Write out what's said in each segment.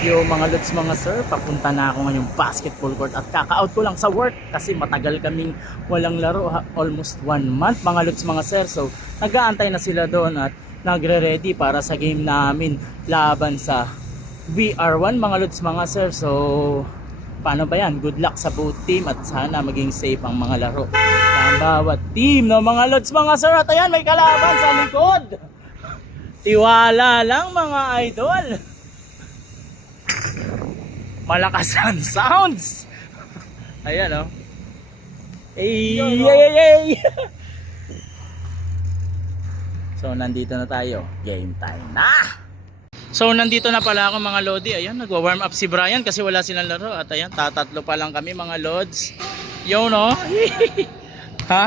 Yo mga lods mga sir, papunta na ako ngayong basketball court at kaka-out ko lang sa work kasi matagal kaming walang laro, almost 1 month mga lods mga sir. So nag-aantay na sila doon at nagre-ready para sa game namin laban sa VR1 mga lods mga sir. So paano ba yan? Good luck sa both team at sana maging safe ang mga laro ng bawat team no mga lods mga sir. At ayan, may kalaban sa likod. Tiwala lang mga idol. Malakas ang sounds. Ayan oh. Ay. So nandito na tayo. Game time na. So nandito na pala ako mga lodi. Ayan, nagwa-warm up si Brian kasi wala silang laro. At ayan, tatatlo pa lang kami mga lods. Yo no. Ha?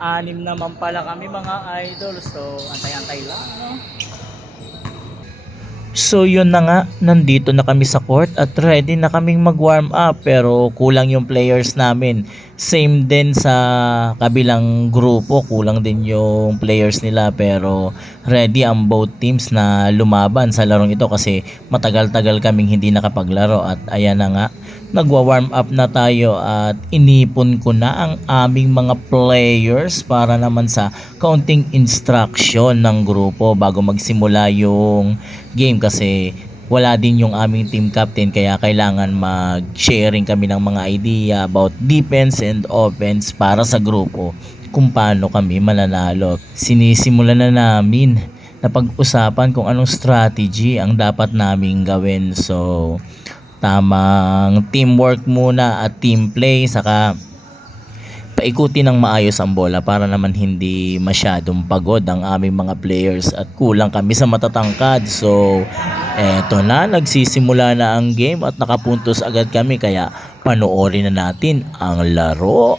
6 naman pala kami mga idol. So antay-antay lang no. So yun na nga, nandito na kami sa court at ready na kaming mag-warm up pero kulang yung players namin. Same din sa kabilang grupo, kulang din yung players nila pero ready ang both teams na lumaban sa larong ito kasi matagal-tagal kaming hindi nakapaglaro at ayan na nga. Nagwa-warm up na tayo at inipon ko na ang aming mga players para naman sa counting instruction ng grupo bago magsimula yung game kasi wala din yung aming team captain kaya kailangan mag-sharing kami ng mga idea about defense and offense para sa grupo kung paano kami mananalo. Sinisimulan na namin na pag-usapan kung anong strategy ang dapat naming gawin. So tamang teamwork muna at team play saka paikuti ng maayos ang bola para naman hindi masyadong pagod ang aming mga players at kulang kami sa matatangkad. So eto na, nagsisimula na ang game at nakapuntos agad kami kaya panoorin na natin ang laro.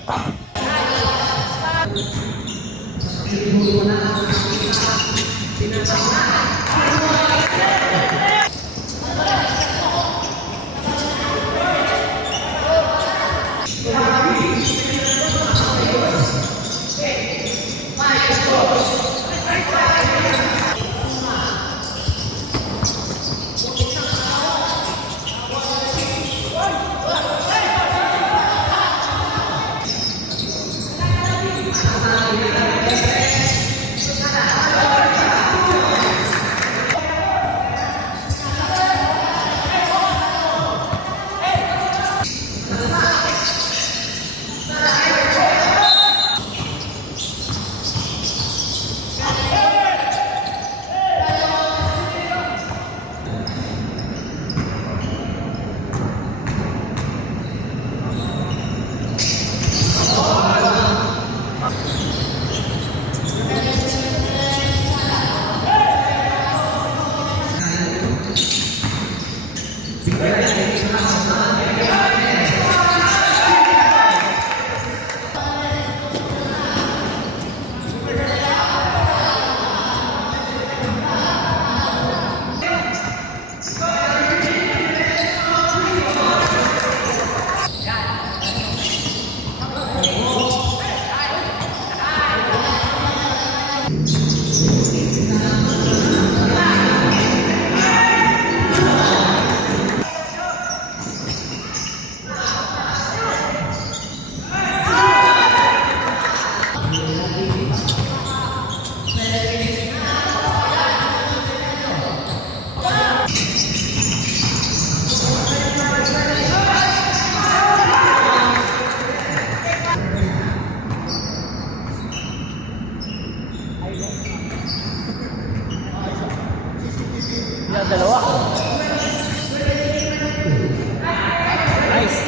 Yan, dalawa. Nice.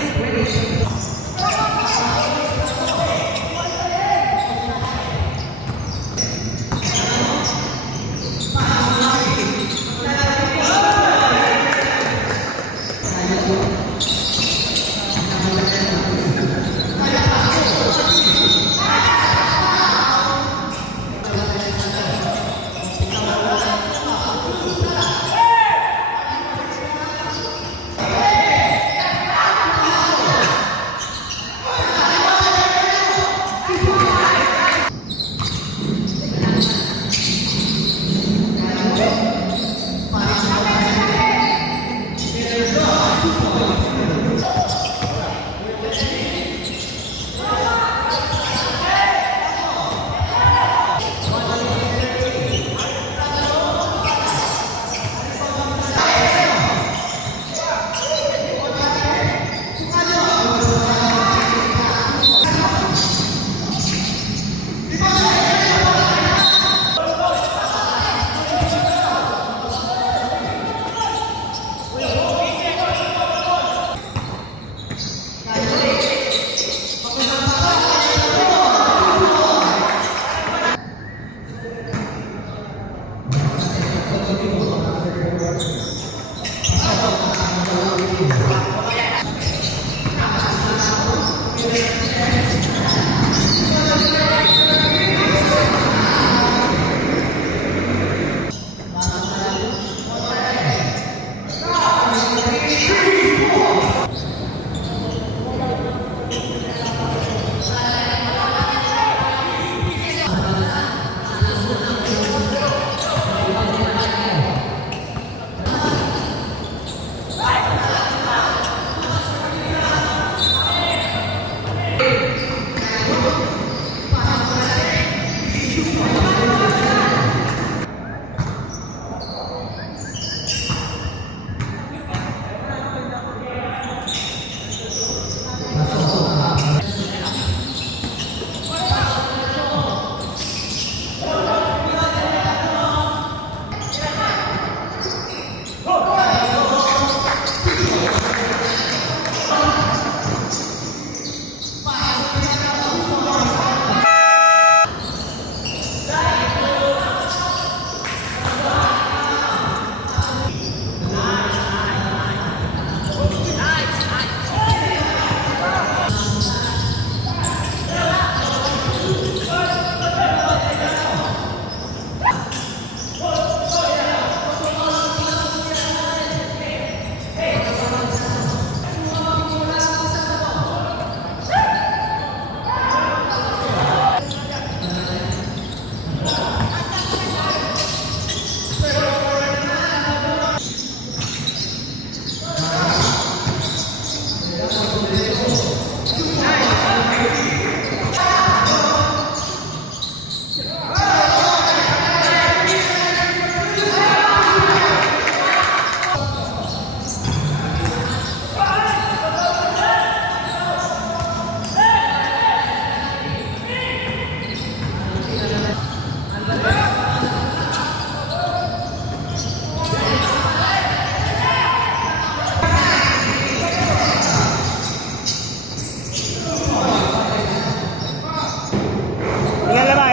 Ilan labang?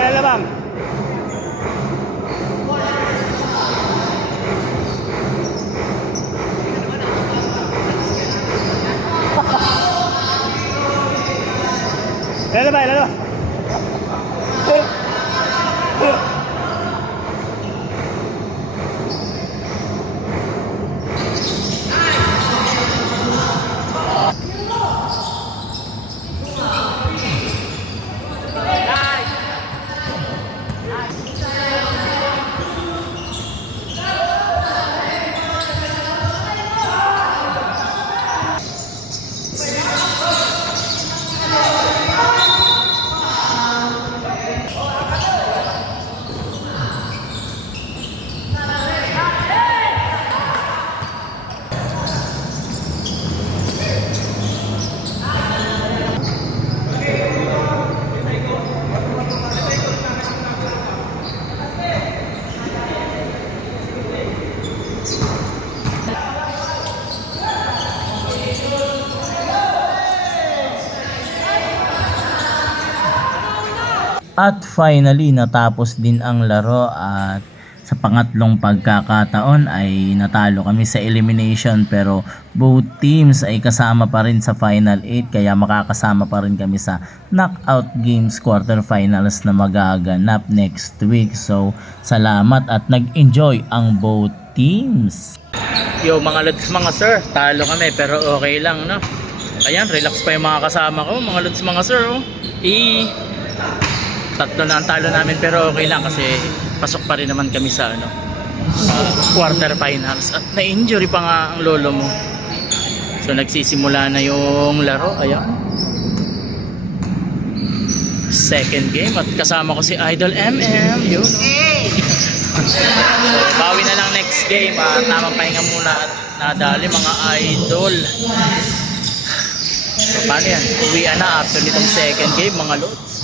Ilan labang? At finally, natapos din ang laro at sa pangatlong pagkakataon ay natalo kami sa elimination, pero both teams ay kasama pa rin sa Final 8 kaya makakasama pa rin kami sa knockout games quarterfinals na magaganap next week. So salamat at nag-enjoy ang both teams. Yo mga lods mga sir, talo kami pero okay lang, no? Ayan, relax pa yung mga kasama ko, mga lods mga sir, oh. Tatlo na ang talo namin pero okay lang kasi pasok pa rin naman kami sa quarterfinals at na-injury pa nga ang lolo mo. So nagsisimula na yung laro. Ayan, second game at kasama ko si Idol MM, yun. So bawi na lang next game at tamang pahinga muna at nadali mga idol. So paano yan? Uwian na after nitong second game mga lods.